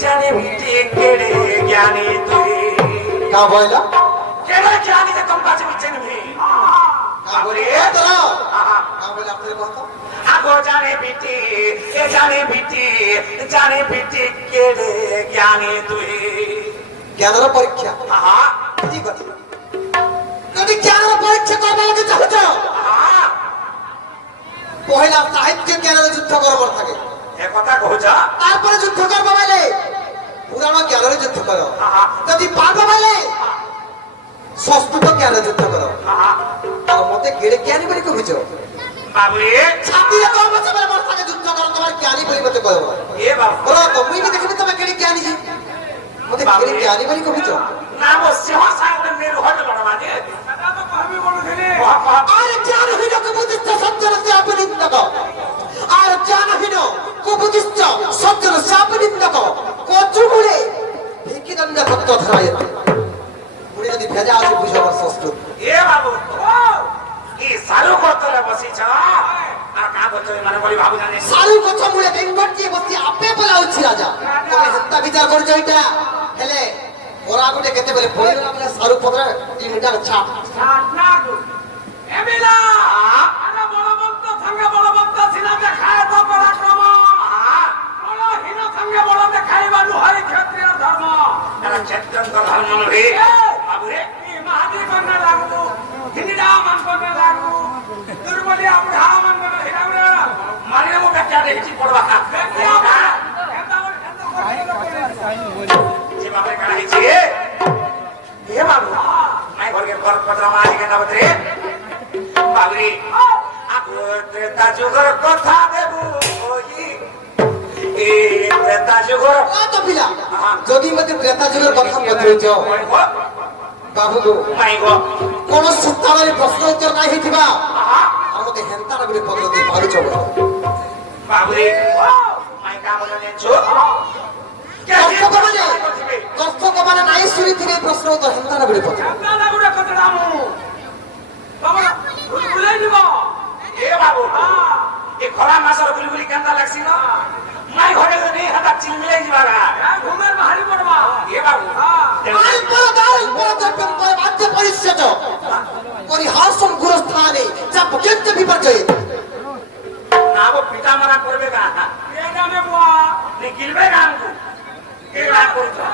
जाने बेटी केड़े ज्ञानी तुई का बोला केड़े ज्ञानी ते तुम पाछे पीछे नहीं का बोले का बोला आपने कहता आगो जाने बेटी केड़े ज्ञानी तुई ज्ञानर परीक्षा हां ठीक আছে যদি জ্ঞানের পরীক্ষা করবা লাগে চাচ্ছ हां পহেলা সাহিত্য জ্ঞানের যুদ্ধ করবার থাকে এ কথা কহছা তারপরে যুদ্ধ করবা বলে পুরাণ জ্ঞানের যুদ্ধ করো हां যদি পারবা বলে সংস্কৃত জ্ঞানের যুদ্ধ করো हां আর মতে গেড়ে জ্ঞানী বলি কইছো বাবুরে ছাতিয়ে করবা সবার আমার সাথে যুদ্ধ করো তোমার জ্ঞানী বলি মতে করো এ বাবু বলো তো মুই কি দেখবি তুমি গেড়ে জ্ঞানী জি মতে গেড়ে জ্ঞানী বলি কইছো না বসে হাসাইতে মেরু হটে লড়া মানে দাদা তো কহবি বলছিলি আর জ্ঞান হইল কুবুদ্ধিষ্ট সজ্জন শাপনিন্দক আর জ্ঞান হইল কুবুদ্ধিষ্ট সজ্জন শাপনিন্দক কচুগুলে ভিকিদণ্ড ভক্ত ধরায় মুড়ি যদি ভেজা আছে বুঝাবার সংস্কৃত এ বাবু কি সারু কতলে বসিছ আর কা বতলে মানে বলি বাবু জানে সারু কথা মুড়ে বেঙ্গট দিয়ে বসি আপে বলা হচ্ছে রাজা তুমি হত্যা বিচার করছো এটা হেলে ওরা গোটে কেতে বলে পড়িল না বলে সারু পত্র 3 মিটার ছাপ না গো এমিলা আরে বলবন্ত সঙ্গে বলবন্ত ছিলা দেখায় তো পরাক্রম বড় হীন সঙ্গে বড় দেখাইবা নুহারি ক্ষত্রিয় ধর্ম এরা ক্ষত্রিয় ধর্ম রে বাবু রে কি মহাদি করনে লাগু হিনিরা মান করনে লাগু দুর্বলি আপড়া মান করনে হিরাউরে মারিলে মো বেটা দেখি পড়বা যে বাপরে কানা হইছে এ বাবু মাই ঘরকে ঘর পত্র মারি কেন বতরে বাবুরে আগতে তাজুগর কথা দেবু ওই এ তাজুগর ও তো পিলা যদি মতে ত্রেতা যুগের কথা বলছ বাবু গো মাই গো কোন সুস্থারে প্রশ্ন উত্তর নাই হইতিবা আর মতে হেন্তার বলে পত্র দিয়ে পারুছ বাবুরে মাই কাম নেছো দর্শক মানে নাই শুনি থেকে প্রশ্ন উত্তর হেন্তার বলে পত্র না গুড়া কথা নামু বাবা ভুলাই দিব এ বাবু এ খরা মাসর গুলি কেনটা লাগছি না মাই ঘরে নেই হাতা চিল মিলাই দিবা গা ঘুমের বাহারি পড়বা এ বাবু আই পর দর্পণ পর বাধ্য পরিচ্ছেদ পরিহাসন গুরস্থানে যা পর্যন্ত বিপর্যয় না গো পিতা মারা করবে গা এ জানে বুয়া নি গিলবে গা আমকু এ না করছো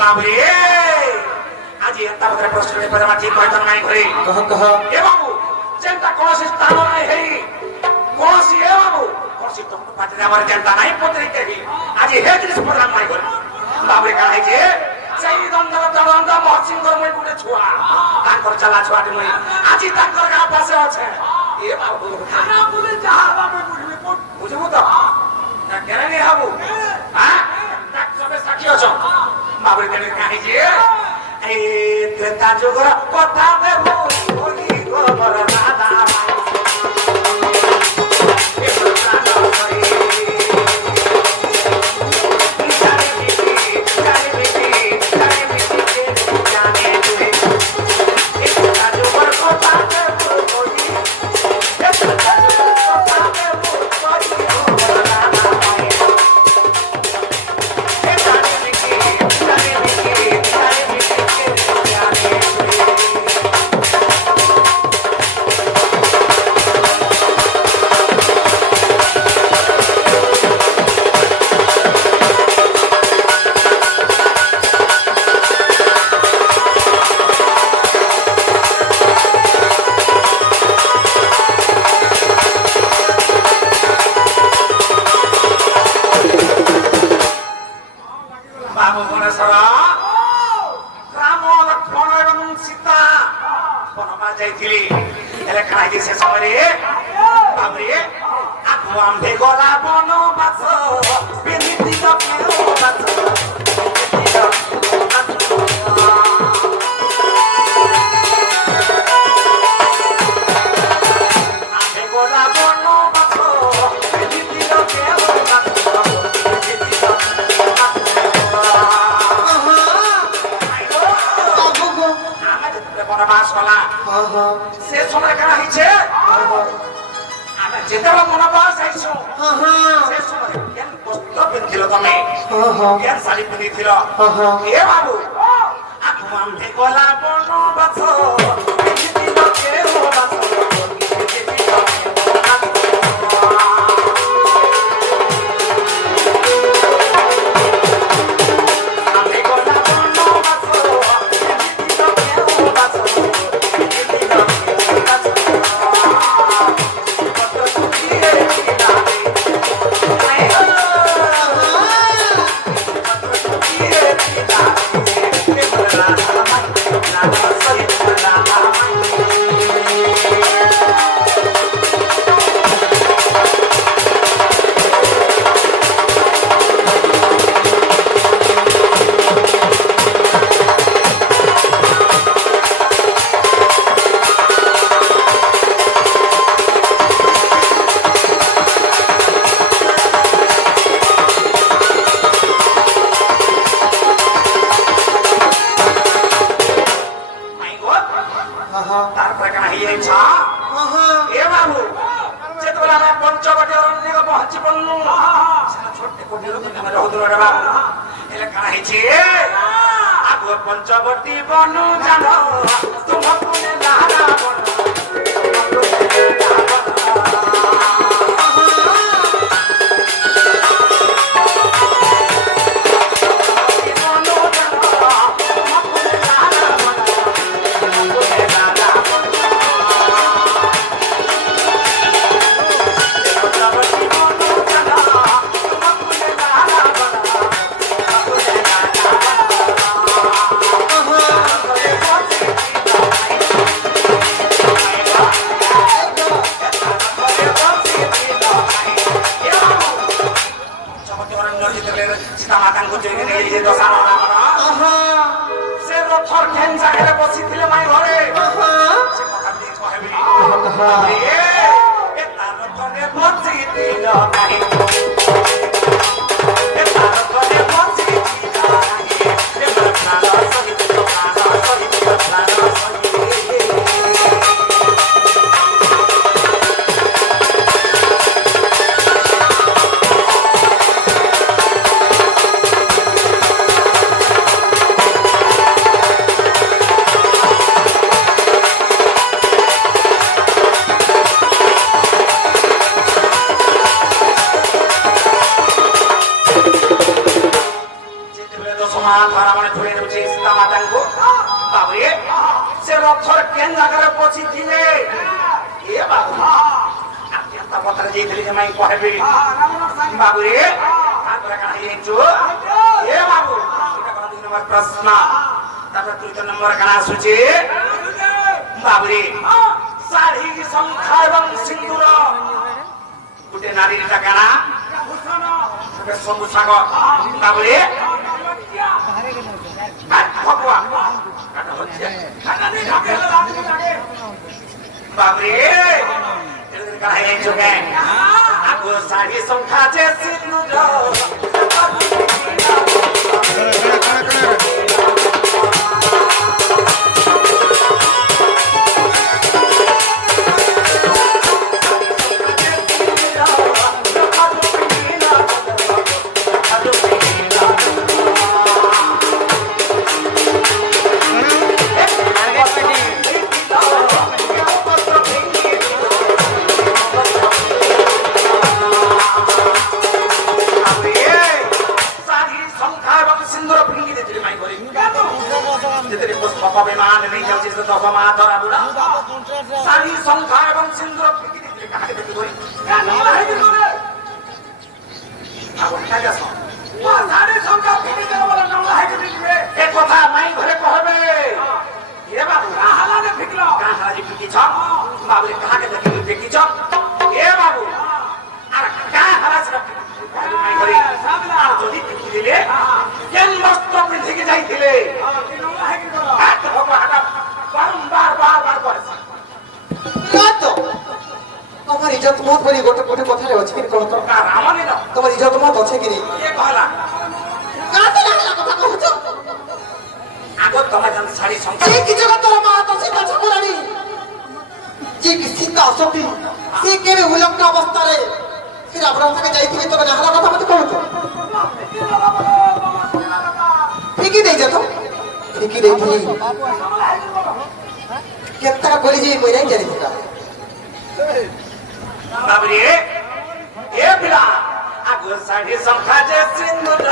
বাবুরে আজি এত বড় প্রশ্ন পরে মা ঠিক হয়তো নাই ঘরে কহ এ বাবু চিন্তা কোনসি স্থান নাই হেই কোনসি এ বাবু কোনসি তো পাতে আমার চিন্তা নাই পত্রিকা হি আজি হে জিনিস প্রোগ্রাম নাই করে বাবুরে কাজ হইছে সেই দ্বন্দ্ব দ্বন্দ্ব মহসিংহর মই গুটে ছুয়া তাঙ্কর চালা ছুয়াটি মই আজি তাঙ্কর গা পাশে আছে এ বাবু খানা বলে যাহা বাবু বুঝবে বুঝবো তো না কেন নে হাবু হ্যাঁ তাক সবে সাক্ষী আছো বাবুরে কেন কাহিছে এই ত্রেতা যুগর কথা দেবো ওই গোবর দাদা হ্যাঁ হ্যাঁ সে সময় কেন হইছে হ্যাঁ হ্যাঁ সে সময় কেন বস্ত্র পিন্ধিল তুমি হ্যাঁ কেন শাড়ি পিন্ধিছিল হ্যাঁ এ বাবু আকু আমি গলা বন বাছ পিন্ধিল কেউ বাছ তারপরে কেন হইয়াছ এ বাবু যেতবেলা আমি পঞ্চবটী অরণ্যে পৌঁছি পড়লু ছোট্ট কোটির আমার রহুদুরের বাবু এলে কেন হয়েছে আগ পঞ্চবটী বনু জানো তোমাকে লাহারা বন সে রথর কেন জায়গায় বসিছিলে মাই ঘরে সে কথা দিয়ে কহবি এ তার রথরে বসিছিল নাই এ তার রথরে বসিছিল নাই এ প্রাণ সহিত প্রাণ সহিত প্রাণ সহিত সে রথর কেন জায়গায় পৌঁছিছিলে এ বাবু আপনি একটা পত্র দিয়েছিলি যে মাই কহবি বাবু রে তারপরে কেন হইয়াছো এ বাবু এটা কোন 2 নম্বর প্রশ্ন তারপরে 3 নম্বর কেন আসুছে বাবু রে শাড়ি সংখ্যা এবং সিন্দুর গোটে নারীটা কেন সবু সাগ বাবু রে ভগবান বাবরে কাহিনী চোখে আগো শাড়ি সংখ্যা যে সিন্ধুর সংখ্যা এবং সিন্দুর কথা মাই ঘরে কহবে এ বাবু ফিকিছ বাবু কাহাকে ফিকিছ এ বাবু আর কাহা হারাস যদি ফিকি দিলে কেন বস্ত্র পিন্ধিকে যাইছিলে বারম্বার বারবার করেছে তোমার ইজ্জত মত বলি গোটে গোটে কথারে আছে কি কহ তো আমানি না তোমার ইজ্জত মত আছে কি এ কহলা কাতে লাগলা কথা কହୁଛ আগ তোমার জান শাড়ি সংখ্যা সে কি জগত তোর মা তো সীতা ঠাকুরানী যে কি সীতা সতী সে কেবে উলগ্ন অবস্থারে ଏଇଟା ଆପଣ ତାକେ ଯାଇଥିବେ ତମେ ନାହଲା କଥା ମତେ କହୁଛ ଫିକି ଦେଇଛ ତ ଫିକି ଦେଇଥିଲି କେତେ କରି ଯେ ମୁଁ ନାଇଁ ଜାଣିଥିଲା ବାବୁରେ ଏ ପିଲା ଆଗ ଶାଢ଼ୀ ସଂଖ୍ୟା ଯେ ସିନ୍ଦୁର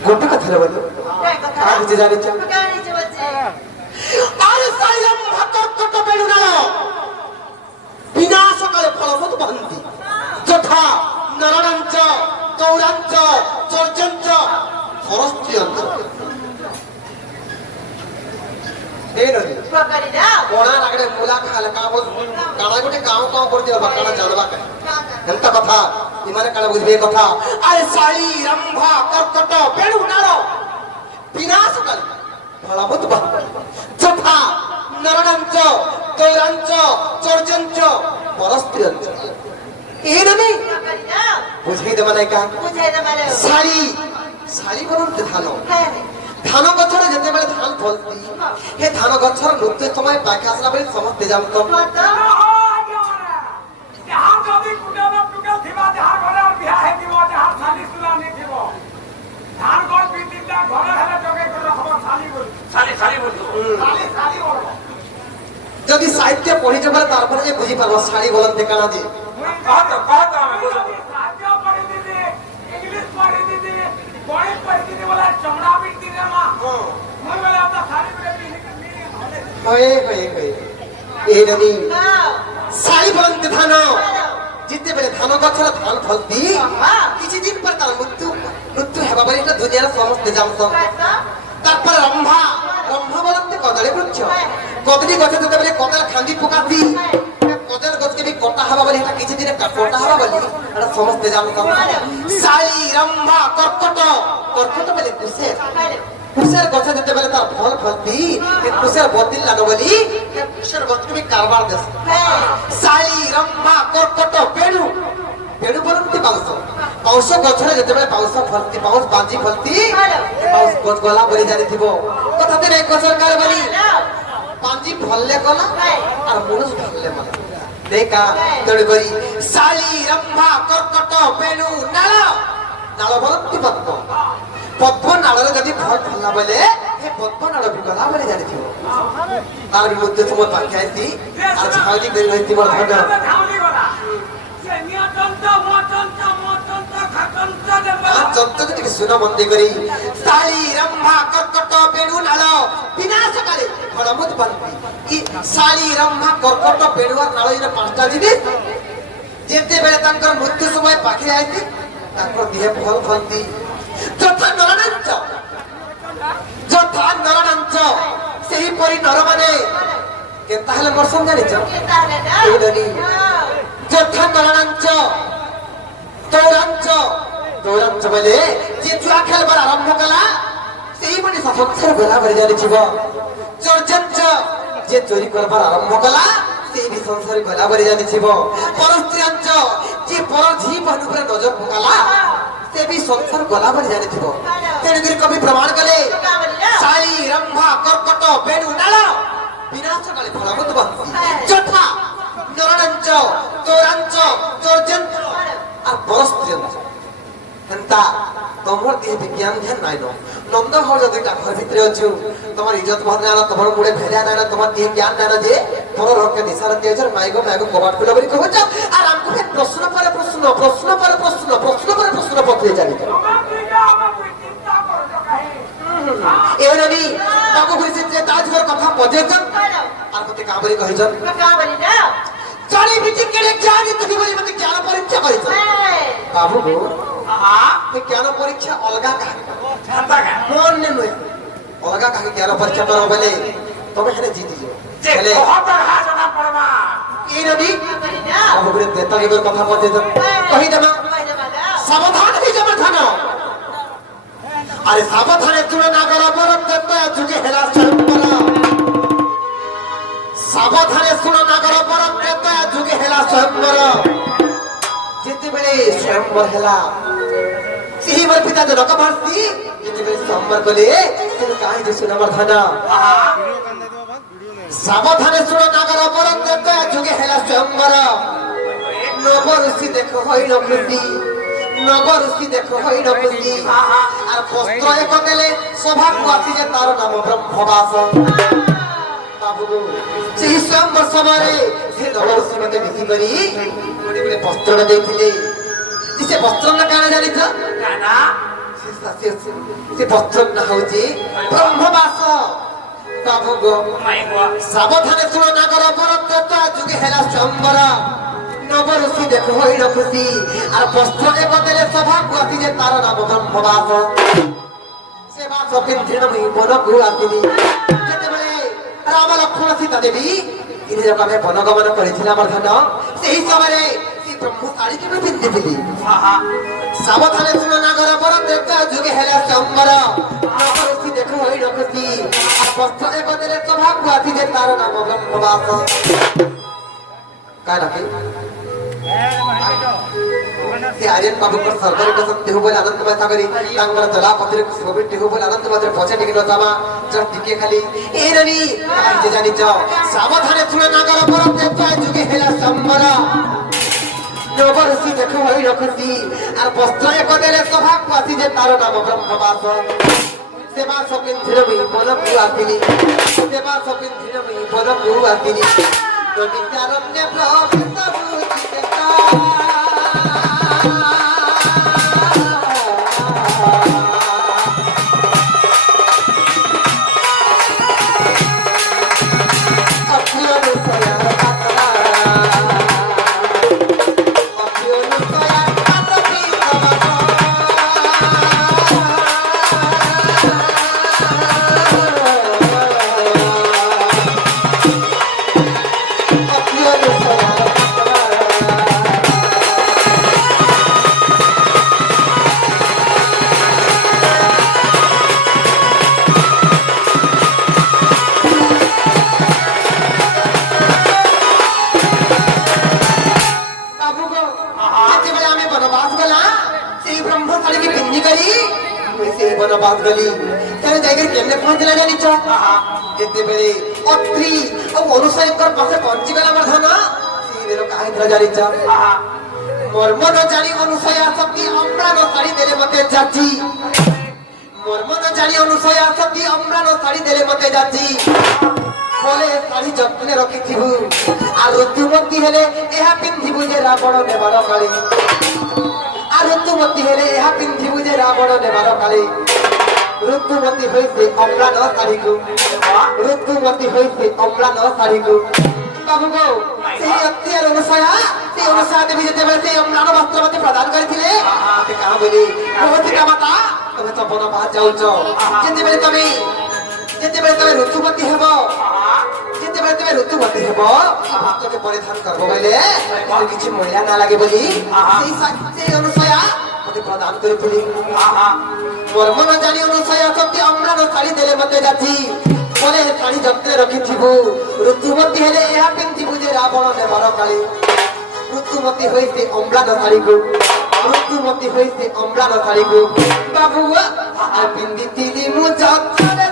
गोटे कथा रे बोलो आज जे जानि छ आरे साइलम भकट कट बेडुना विनाश करे फलमत बंदी যথা নরণঞ্চ কৌরাঞ্চ চর্চঞ্চ ফরস্ত্রিয়ঞ্চ ಏನದು ಕೋಣ ನಗಡೆ ಮೂಲ ಕಾಲ ಕಾವು ಕಾಣಗುಟೆ ಕಾವು ಕಾವು ಕೊಡ್ತೀರ ಬಕ್ಕಣ ಜಾಣವಾಕ ಎಂತ ಕಥಾ ನಿಮ್ಮನೆ ಕಾಣ ಬುದ್ಧಿಬೇ ಕಥಾ ಅರೆ ಸಾಳಿ ರಂಭ ಕರ್ಕಟ ಬೇಡು ನಾಳ ವಿನಾಶ ಕಲಿ ಫಲಮತ್ ಬಂದ যথা নরণঞ্চ কৌরাঞ্চ চর্চঞ্চ ফরস্ত্রিয়ঞ্চ ಏನದು বুঝাইতে মানে কা সারি সারি বলতে ধান ধান গছর যেতেবেলে ধান ফলতি হে ধান গছর নৃত্য সময় পাখি আসলা বলে সমস্তে জানত যদি সাহিত্য পড়িছ বলে তারপরে যে বুঝি পারব শাড়ি বলতে কানা যে শাড়ি বলতে ধান যেতেবেলে ধান গছর ধান ফলতি কিছু দিন পর তার মৃত্যু মৃত্যু হেবা বলে এটা দুনিয়ার সমস্তে জানত তারপরে রম্ভা রম্ভা বলতে কদলী বৃক্ষ কদলী গছে যেতেবেলে কদল খান্দি পোকাতি কদল গছকে বি কটা হবা বলে এটা কিছু দিনে কটা হবা বলে এটা সমস্তে জানত শাড়ি রম্ভা কর্কট কর্কট বলে কুশের কুশের গছে যেতেবেলে তার ফল ফলতি কুশের বদিল লাগ বলি কুশের গছকে বি কারবার দেশ শাড়ি রম্ভা কর্কট পেড়ু পেড়ু বলতে বাউশ বাউশ গছরে যেতেবেলে বাউশ ফলতি বাউশ বাজি ফলতি বাউশ গছ গলা বলি জানিথিব কথাতে রে গছর কার বলি বাজি ফললে গলা আর মুনুষ ফললে মলা দেখা তড়ি করি শালি রম্ভা কর্কট পেড়ু নাল নাল বলতি পদ্ম পদ্ম নালরে যদি ফল ফলা বলে হে পদ্ম নাল বি গলা বলি জানিথিব তার বিরুদ্ধে সময় পাখি আইতি আর ঝাউজি করি হইতি বল ধর চন্দ্র থেকে শুনো মন্দি করি শালি রম্ভা কর্কট পেড়ু নাল বিনাশ কালে ফলমত বন্দি ই শালি রম্ভা কর্কট পেড়ু আর নাল এর পাঁচটা জিনিস যেতেবেলে তাঙ্কর মৃত্যু সময় পাখি আইতি তাঙ্কর দেহে ফল ফলতি যথা নরনাঞ্চ সেই পরি নর মানে କେନ୍ତା ହେଲେ ବର୍ଷମ ଜାଣିଛ କେନ୍ତା ହେଲେ ନା ଏଇଟାନି ଯଥା କରଣାଞ୍ଚ ତୌରାଞ୍ଚ ବେଲେ ଯେ ଜୁଆ ଖେଳବାର ଆରମ୍ଭ କଲା ସେଇମାନେ ସଂସାର ବରାବର ଜାଣିଯିବ ଚର୍ଚ୍ଚ ଯେ ଚୋରି କରବାର ଆରମ୍ଭ କଲା ସେ ବି ସଂସାର ବରାବର ଜାଣିଯିବ ପରସ୍ତ୍ରୀଆଞ୍ଚ ଯେ ପର ଝି ମାନ ଉପରେ ନଜର ପକାଲା ସେ ବି ସଂସାର ଗଲାବର ଜାଣିଥିବ ତେଣୁକରି କବି ପ୍ରମାଣ କଲେ ଶାଳୀ ରମ୍ଭା କର୍କଟ ବେଣୁ ନାଳ ବିନାଶ କାଳେ ଫଳବତ ବହନ୍ତି ଯଥା ନରଣାଞ୍ଚ ତୌରାଞ୍ଚ ଚର୍ଚ୍ଚ আর পরস্ত্রী হেন্তা তোমার দিয়ে বিজ্ঞান ধ্যান নাই নন্দ ঘর যদি ঘর ভিতরে অছু তোমার ইজ্জত ভার না তোমার মুড়ে ভেড়া না তোমার দিয়ে জ্ঞান না যে তোমার রকে দিশার দিয়েছ মাইগো কবাট খুলে বলি কহছ আর আমকু ফের প্রশ্ন পরে প্রশ্ন পত্রে যাবি এরনি বাবু কইছে যে তাজর কথা পজেছ আর মতে কাবরি কইছ কাবলি না জানি বিটি কেড়ে জানি তুমি বলি মতে জ্ঞান পরীক্ষা করিছ বাবু গো জ্ঞান পরীক্ষা অলগা কাহি মন নে নয় অলগা কাহি জ্ঞান পরীক্ষা করো বলে তুমি হেনে জিতি যাও যে বহুত হাজনা পড়বা এই নদী কাবলি না বাবু গুরে তেতালিবের কথা পড়তে তো কহি দেবা সাবধান হই যাবে ধান আরে সাবধানে তুমি না করো বরং তেতা যুগে হেলা সম্পরা সাবধানে শুনো না করো বরং তেতা যুগে হেলা সম্পরা যেতেবেলে স্বয়ম্বর হেলা সিহিবর পিতা জনক ভারতী যেতেবেলে সম্বর কলে তুমি কাহি যে শুনবার ধান সাবধানে শুনো না করো বরং তেতা যুগে হেলা স্বয়ম্বর নবরূষি দেখো হইল খুশি নবরূষি দেখো হইল খুশি আর বস্ত্র এক দেলে সৌভাগ্য আসি যে তার নাম ব্রহ্মবাস বাবু সেই স্বয়ম্বর সময়ে সে নবরূষি মতে মিশি করি গোটে গোটে বস্ত্র ଦେଇଥିଲେ সে বস্ত্র না কাଣା জানিছ কানা সে বস্ত্র না হଉଛି ব্রহ্মবাস বাবু গো মাইগো সাবধানে শুনো না করো বরং তেতা যুগে হেলা স্বয়ম্বর নবরূষি দেখো হইল খুশি আর বস্ত্র এক দেলে সৌভাগ্য আসি যে তার নাম ব্রহ্মবাস সে বাস পিন্ধিণ মুই বনকু আসিলি যেতেবেলে রাম লক্ষ্মণ সীতা দেবী তিনি যখন আমি বনগমন করেছিলাম আমার ধন সেই সময়ে সেই ব্রহ্ম শাড়ি কেমন পিন্ধিছিলি সাবধানে শুনো না করো বরং তেতা যুগে হেলা স্বয়ম্বর নবরূষি দেখো হইল খুশি আর বস্ত্র এক দেলে সৌভাগ্য আসি যে তার নাম ব্রহ্মবাস काय राखे ते आर्यन बाबूकर सरकारी कसम देहू बोले आनंद माता करी तांगर जला पत्रे सोबत देहू बोले आनंद मात्र पछा टिकलो जामा जर टिके खाली ए रनी काय जे जानि जाओ सावधाने छुळे नागर परम देवता जुगे हेला संबर नबरसी देखो हई रखती আর বস্ত্র এক দেলে সভাক পাতি যে তার নাম ব্রহ্মবাস সেবা সকিন ধীরবি মন পুয়াতিনি সেবা সকিন ধীরবি মন পুয়াতিনি নিত্যারণ্যে প্রভৃত বুঝিতে বনবাস গলি সেখানে জায়গায় কেমনে পৌঁছলা জানিছ যেতেবেলে অত্রি ও অনুসারীকর পাশে পৌঁছি গেল আমার ধন সেইদিন কাহিনী জানিছ মর্ম ন জানি অনুসয়া সতী অম্লান শাড়ি দেলে মতে যাচ্ছি মর্ম ন জানি অনুসয়া সতী অম্লান শাড়ি দেলে মতে যাচ্ছি বলে শাড়ি যত্নে রখিথিবু আর ঋতুমতী হেলে এহা পিন্ধিবু যে রাবণ নেবার কালী আর ঋতুমতী হেলে এহা পিন্ধিবু যে রাবণ নেবার কালী ঋতুমতী হইছে অম্লান শাড়িকু ঋতুমতী হইছে অম্লান শাড়িকু বাবু গো সেই অতি আর অনুসয়া সেই অনুসয়া দেবী যেতেবেলে সেই অম্লান বস্ত্র মতে প্রদান করেছিলে কাহা বলি বহুতিকা মাতা তুমি তো বনবাস যাউছ যেতেবেলে তুমি ঋতুমতী হেব যেতেবেলে ଯେତେବେଳେ ତମେ ଋତୁମତୀ ହେବ ବସ୍ତ୍ରକେ ପରିଧାନ করব ବୋଇଲେ କିଛି ମଇଳା ନା ଲାଗେ ବୋଲି ସେଇ ଅନୁସୟା ମତେ ପ୍ରଦାନ କରିଥିଲି। ମୋର ମନ ଜାଣି ଅନୁସୟା ସତ୍ୟ ଅମ୍ଳାନ ଶାଢ଼ୀ ଦେଲେ ମତେ ଯାଚି ପରେ ଶାଢ଼ୀ ଯତ୍ନରେ ରଖିଥିବୁ। ଋତୁମତୀ ହେଲେ ଏହା ପିନ୍ଧିବୁ ଯେ ରାବଣ ନେବାର କାଳେ। ଋତୁମତୀ ହୋଇଛି ଅମ୍ଳାନ ଶାଢ଼ୀକୁ, ଋତୁମତୀ ହୋଇଛି ଅମ୍ଳାନ ଶାଢ଼ୀକୁ ବାବୁ ପିନ୍ଧିଥିଲି ମୁଁ ଯତ୍ନରେ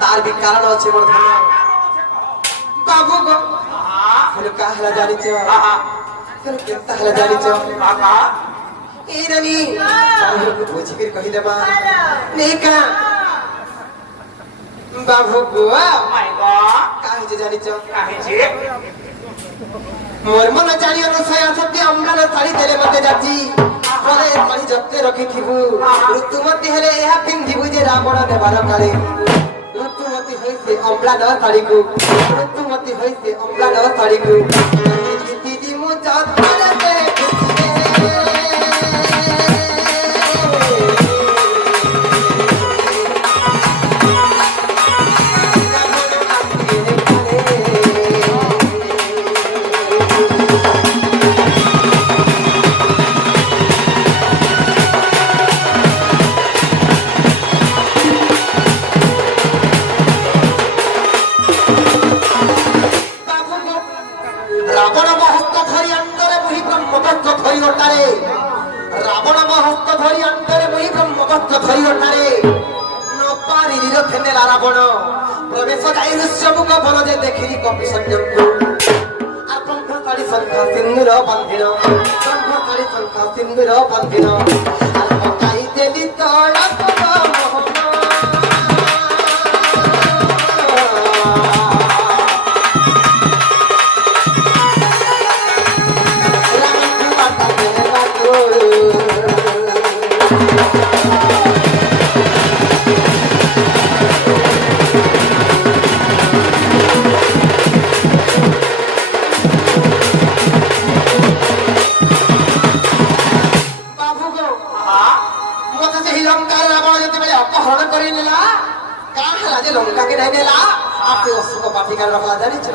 तार भी कारण अच्छे मोर धन बाबू गो हेलो का हला जानी छ हेलो केता हला जानी छ काका ए नानी चाहे को बुझी कर कहि देबा नहीं का बाबू गो माय गॉड काहे जे जानी छ काहे जे मोर मन जानी अनुसया सत्य अम्लान साड़ी देले मते जाची बोले साड़ी जत्ते रखिथिबु ऋतुमती हेले एहा पिन्धिबु जे रावण नेबार काले। ऋतुमती होइसे अम्लान साड़ीको, ऋतुमती होइसे अम्लान साड़ीको दिदी मु जत्ते रावण महस्त धरी अंतरे मुहि ब्रह्मवस्त्र धरी ओटारे रावण महस्त धरी अंतरे मुहि ब्रह्मवस्त्र धरी ओटारे न पारी रथे नेला रावण प्रवेश जाई ऋष्यमुख बन जे देखिली कपि सञ्जमको आ ब्रह्मचारी शंखा सिंदूर बंधिन ब्रह्मचारी शंखा सिंदूर बंधिन आ पकाई देली तळक मोहन लंका के नहीं नेला आपके उसको पार्टी कर रखला जानी छ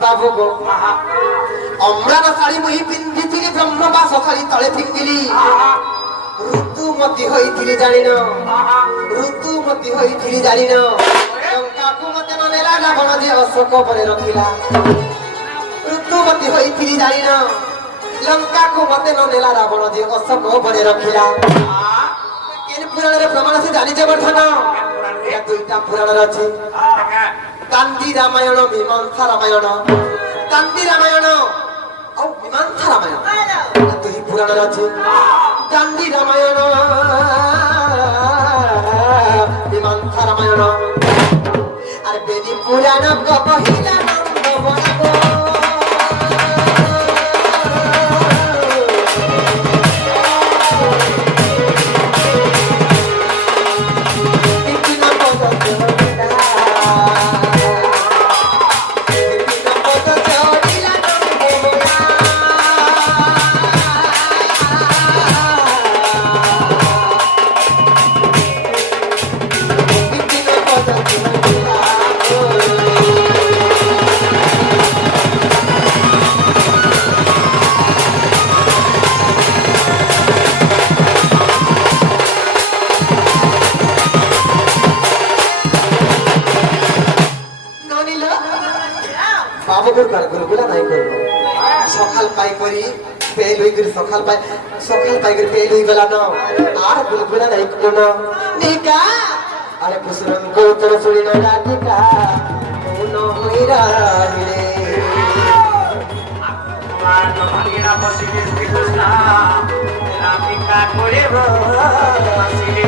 बाबू को अम्लान साड़ी मुही पिंधिथिली ब्रह्मवास खाली तळे फिंगिली ऋतुमती होइथिली जानिनो ऋतुमती होइथिली जानिनो लंका को मते न नेला रावण जे अशोक परे रखिला ऋतुमती होइथिली जानिनो लंका को मते न नेला रावण जे अशोक परे रखिला केन पुराण रे प्रमाण से जानि जबरधन या दुईटा पुराण रची कांदी रामायण मीमांसा रामायण कांदी रामायण और मीमांसा रामायण दुई पुराण रची कांदी रामायण मीमांसा रामायण अरे बेदी पुराण को पहिला नंद बनाबो নাই করবো সকাল পাই করি পেল হই করি সকাল পাই করে পেল হই গলা না আর বুলবুলা নাই কোনো নিকা আরে কুসুরম কৌতর সুরি না রাধিকা মন হইরা রে আমার তো ভাগিনা বসিলে শ্রীকৃষ্ণ রাধিকা করে বসিলে